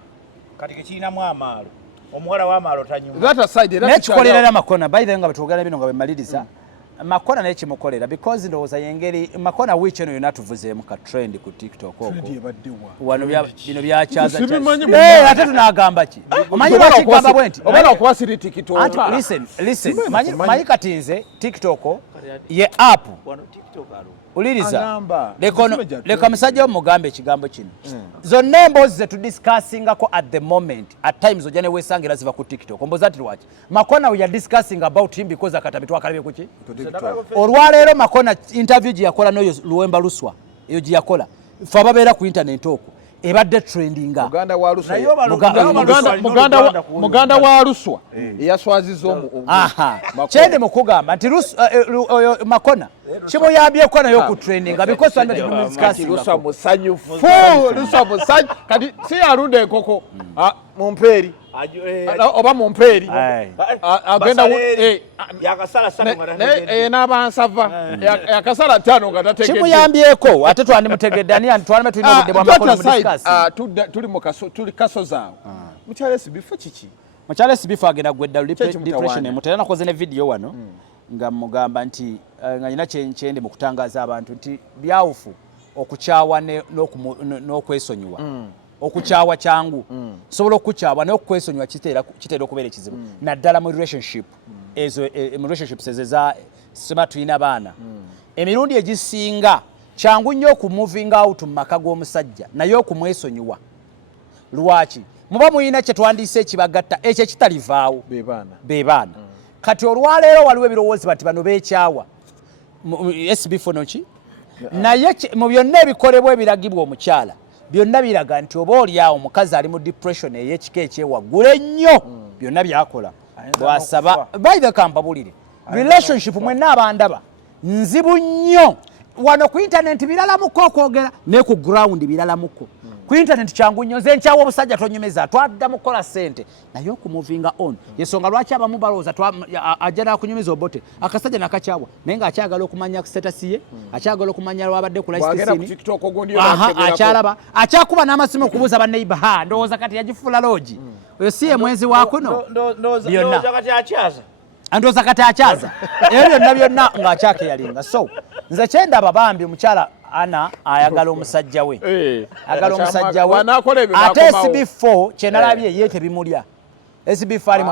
kati kekirinamu amaalo omuwala w'amaalo tanyuma nekikolerera Makona by the way nga batwogera bino nga bemaliriza Makona naye kimukolera because ndowooza yengeri Makona wiiki eno yonna tuvuzeemu ka trend ku TikTok okwo wano bino byakyaza ate tunaagamba ki omanyi lwakigamba bwe nti obala okuba siri TikTok listen manyi kati nze TikTok ye app uliriza leka musajja omugambe ekigambo kino zonna emboozi ze tudiscussingako at the moment at times ojja ne weesangira ziva ku TikTok omboza ati lwaki Makona we are discussing about him because Akatambi twakalabye kuki olwaleero Makona interview gye yakola n'oyo Luwemba Luswa eyo gye yakola fe ababeera ku internet okwo ebadde trendinga muganda wa Luswa eyaswaziza kyende mukugamba nti Makona kimuyambyeko nayo ku trendinga because Luswa musanyufu kati si yarunda enkoko mumpeeri oba mumpeeri agenda n'abansava yakasala 5 nga tategedde kimuyambyeko ate twandimutegedde ani twanime tulina obudde bwa Makona mu discuss tuli kasozi awo mukyalesi bifo kiki mukyalesi bifo agenda gwedda depression emutera nakoze ne video wano nga mugamba nti nga nyina kyendi mu kutangaza abantu nti byawufu okukyawa n'okwesonyiwa okukyawa kyangu sobola okukyawa n'okwesonyiwa kiteera okubeera ekizibu naddala mu relationship ezo mu relationships ezeza sema tulina abaana emirundi egisinga kyangu nnyo okumoving out mu maka g'omusajja naye okumwesonyiwa lwaki muba muyina kye twandiise ekibagatta ekyo ekitalivaawo be baana kati olwaleero waliwo ebirowoozi bati bano beekyawa SB4 ki naye mu byonna ebikolebwa ebiragibwa omukyala byonna biraga nti oba oliawo omukazi ali mu depression ey'ekika ekyewaggulu ennyo byonna byakola bwasaba baithe kampabulire relationship mwenna abandaba nzibu nnyo wano ku internet biralamuko okwogera ne ku ground biralamuko ku internet kyangu nnyo nze nkyawa obusajja tonyumeza twadda mukola ssente naye okumuvinga on yensonga lwaki abamu balowooza ajja n'akunyumiza obote akasajja nakakyawa naye ng'akyagala okumanya status ye akyagala okumanya lwabadde ku akyalaba akyakuba n'amasimu okubuuza banneiba ndowooza kati yagifuula loogi oyo si ye mwenzi wakuno byonna ndowooza kati akyaza ebyo byonna ng'akyakeyalinga so nze kyendaba bambi omukyala ana ayagala omusajja we ayagala omusajja we ate SB4 kyenalabye ye tebimulya SB4 ali mu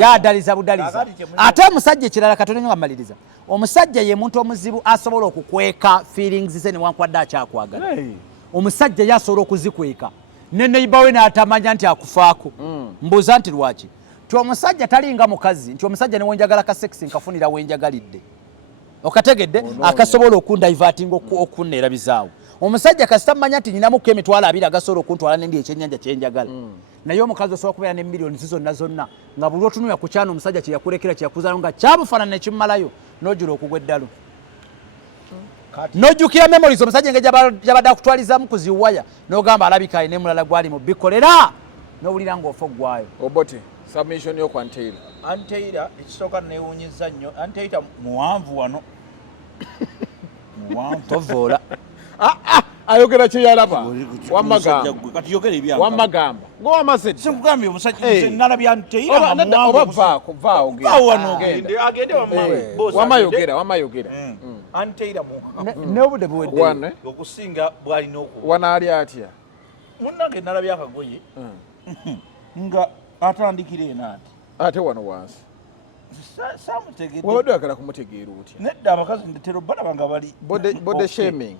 yadaliza budaliza ate omusajja ekirala katono nnyo amaliriza omusajja ye muntu omuzibu asobola okukweka feelings ze newankwadde akyakwagala omusajja yasobola okuzikweka ne neighbor we n'atamanya nti akufaako mbuuza nti lwaki ti omusajja talinga mukazi nti omusajja newenjagala ka sexi nkafunira wenjagalidde okategedde akasobola okundivertinga okunneerabizaawo omusajja kasita mmanya nti nyinamuko emitwalo 2 agasobola okuntwala nendi ekyennyanja kyenjagala naye omukazi osobola kubeera ne millions zonna nga buli otunulira ku kyano omusajja kyeyakulekera kyeyakuzaalo nga kyabufaanana nekimumalayo n'ojjula okugwa eddalo n'ojjukira memories omusajja engeri gyabadde akutwalizamu ku ziwaya n'ogamba alabika alina mulala gwali mu bikolera n'owulira ng'ofa oggwayo obote submission yo kwanteira anteira ekisooka neewuunyiza nnyo anteira muwanvu wano muwanvu tovoola ayogera kyeyalaba wamagamba ng'owamazedde sikugambye omusajja nalabya anteira oba vaawo wamayogera anteira n'obudde buwedde okusinga bwalina wanaali atya munnange nalabya akagoye nga atandikira enaati ate wano wansi samutegedde wabadde oyagala kumutegeera otya nedda abakazi ndetera balaba nga bali body shaming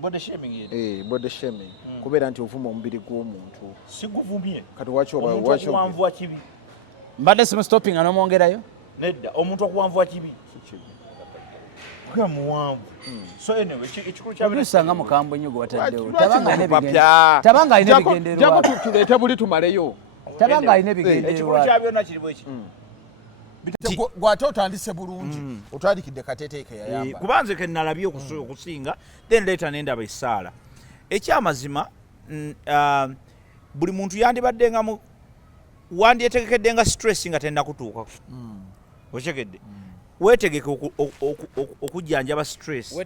body shaming kubeera nti ovuma omubiri gw'omuntu siguvumye kati waki okuwanvuwa kibi mbadde simustopping nga n'omwongerayo nedda omuntu okuwanvuwa kibi kuba muwanvu so anyway ekikulu kyabisanga mukambwe nnyo gwe wataddewo tabanga alina ebigendererwa tuleete buli tumaleyo tabanga alina ebigendererwa ekikulu kya byonna kiri bweki gwate otandise bulungi otandikidde kateeteeke yayamba kuba nze ke nalabye okusinga then leeta nendaba essaala ekyamazima buli muntu yandibaddenga wandyetegekedde nga stress nga tennakutuukako okitegedde weetegeke okujjanjaba stress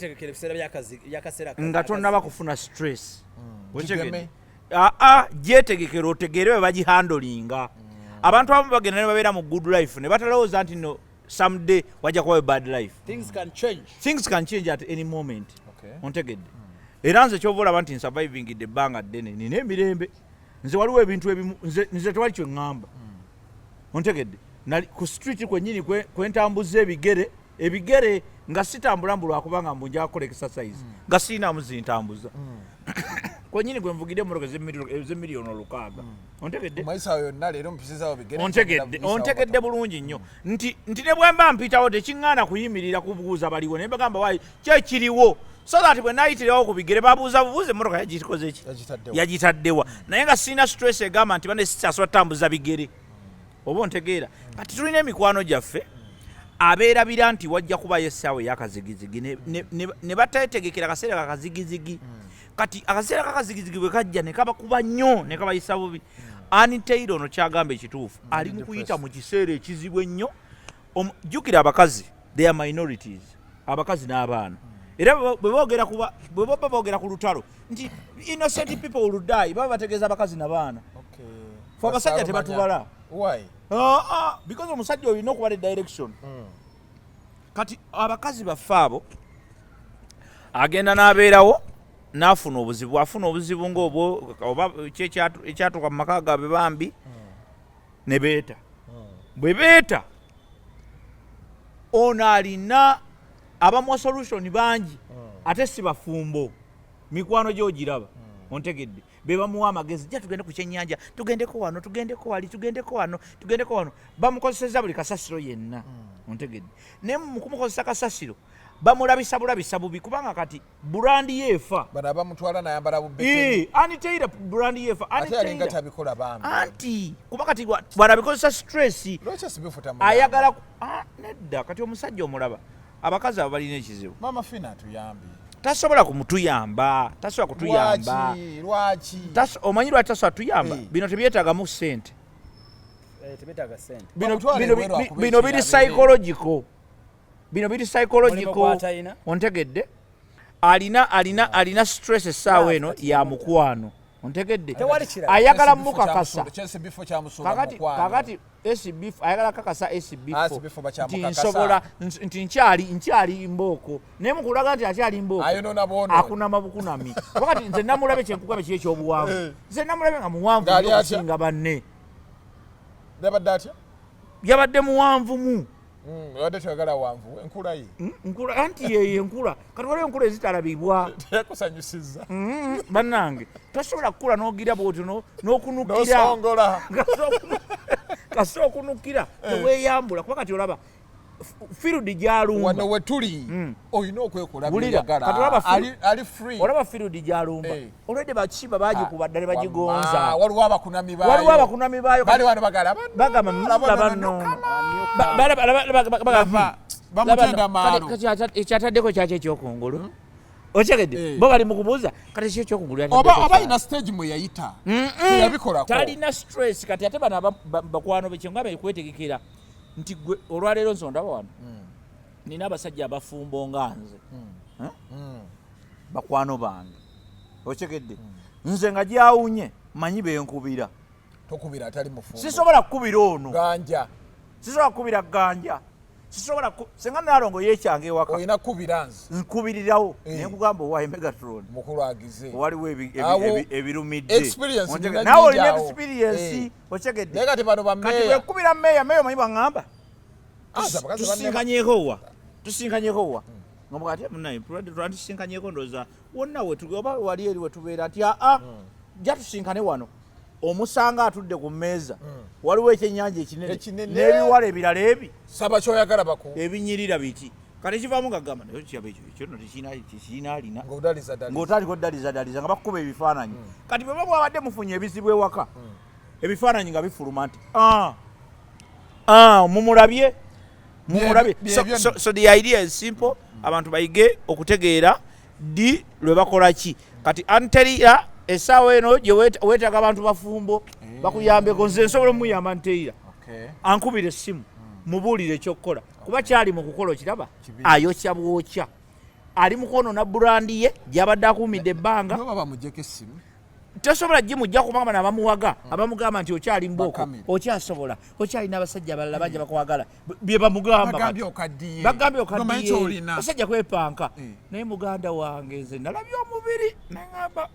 nga tonnaba kufuna stress okitegedde gyetegekera otegere bwe bagihandolinga abantu abamu bagenda ne babeera mu good life ne batalowooza nti no someday wajja kuba a bad life. Things can change. Things can change at any moment. Okay. Ontegedde. Era nze kyova olaba nti surviving the banga ddene nina emirembe. Nze waliwo ebintu ebimu nze tewali kye ŋŋamba. Ontegedde. Ku street kwennyini kwentambuza ebigere nga sitambula mbu lwakubanga mbu nja kukola exercise nga siinamu zintambuza. Kwennyini gwe nvugidde emmotoka ez'emiliyoni 600. Ontegedde? Ontegedde bulungi nnyo. Nti ne bwe mba mpitawo tekiŋŋaana kuyimirira kubuuza baliwo naye bagamba waayi kyekiriwo. So that bwe naayitirawo ku bigere babuuza bubuuza emmotoka yagikoze ki? Yagitaddewa. Naye nga sirina stress egamba nti bane sikyasobola tambuza bigere. Oba ontegeera. Kati tulina emikwano gyaffe abeerabira nti wajja kubayo essaawa ey'akazigizigi ne bateetegekera akaseera kakazigizigi. Kati akaseera kakazigizigi bwe kajja ne kabakuba nnyo ne kabayisa bubi. Anitairo ono kyagamba ekituufu ali mu kuyita mu kiseera ekizibu ennyo. Jjukira abakazi, they are minorities. Abakazi n'abaana. Era bwe boogera ku lutalo nti innocent people will die baba bategeeza abakazi n'abaana. Fe abasajja tebatubala. Why? Because omusajja olina okuba ne direction. Kati abakazi baffe abo agenda n'abeerawo n'afuna obuzibu ng'obwo oba ekyatuuka mu maka gaabwe bambi ne beeta. Bwe beeta ono alina abamuwa solution bangi ate si bafumbo. Mikwano gy'ogiraba. Ontegedde. Be bamuwa amagezi jja tugende ku kyennyanja tugendeko wano tugendeko wali tugendeko wano bamukozeseza buli kasasiro yenna. Ontegedde. Naye mu kumukozesa kasasiro bamulabisa bubi kubanga kati burandi yeefa. Bano abamutwala n'ayambala bubbekeni. Anitaira burandi yeefa. Ate alinga tabikola bambi. Anti kuba kati bwanabikozesa stress. Ayagala nedda kati omusajja omulaba. Abakazi abo balina ekizibu. Mama Fina atuyambi. Tasobola kutuyamba. Lwaki? Omanyi lwaki tasobola tuyamba? Bino tebyetaagamu ssente. Tebetaaga ssente. Bino biri psychological. Ontegedde? Alina stress essaawa eno ya mukwano. Ontegedde? Ayagala mukakasa. Kakati SB4 ayagala kakasa SB4 nti nkyali mbooko naye mukulaga nti akyali mbooko akunama bukunami wakati nze namulabe kyenkugabe kiri ekyobuwanvu nze namulabe nga muwanvu okusinga banne yabadde muwanvu mu yabadde toyagala wanvu enkula ye anti yeye enkula kati waliwo enkula ezitalabibwa teyakusanyusizza bannange tosobola kukula n'ogira bwotyo n'okunukira kasooka okunukira teweeyambula kuba kati olaba field gyalumba wano we tuli olina okwekulabiragala ali free olaba field gyalumba olwedde bakiba bagikuba ddala bagigonza waliwo abakunami baayo bali wano bagamba banno bamutenda maalo ekyataddeko kyaki ekyokungulu okyegedde bo bali mu kubuuza kati ki ekyokungulu oba ina stage mwe yayita teyabikolako talina stress kati ate bano bakwano be kyenga bekwetegekera nti gwe olwaleero nsondaba wano nina abasajja abafumbo nga nze bakwano bange okyegedde nze nga gyawunye manyi benkubira tokubira atali mufumbo sisobola kukubira ono ganja sisobola kukubira ganja sisobola senga nalongo yekyange ewaka oyina kubira nze nkubirirawo naye nkugamba owaye Megatron mukulu agize waliwo ebirumidde nawe olina experience okyegedde naye kati bano bameya kati bwekubira meya manyi baŋŋamba tusinkanyeko wa ngomba kati munaye tusinkanyeko ndoza wonna oba wali eri wetubeera nti jja tusinkane wano omusanga atudde ku mmeeza waliwo ekyennyanja ekinene n'ebiwala ebirala ebi saba kyoyagala baku ebinyirira biti kati kivaamu ngagamba naye kyaba ekyo tekiinaalina ng'otandika oddalizadaliza nga bakukuba ebifaananyi kati bwe babwabadde mufunye ebizibu ewaka ebifaananyi nga bifuluma nti mumulabye so the idea is simple abantu bayige okutegeera di lwe bakola ki kati anterira essaawa eno gye weetaaga abantu bafumbo bakuyambeko nze nsobola omuyamba nteira ankubira essimu mubuulire ekyokukola kuba kyali mu kukola okiraba ayokya bwokya ali mu kwonoona burandi ye gy'abadde akuumidde ebbanga tasobola jimu jja kumugamba n'abamuwaga abamugamba nti okyali mboko okyasobola okyalina abasajja abalala bangi bakwagala bye bamugamba bagambye okaddiye basajja kwepanka naye muganda wange nze nalabye omubiri naŋamba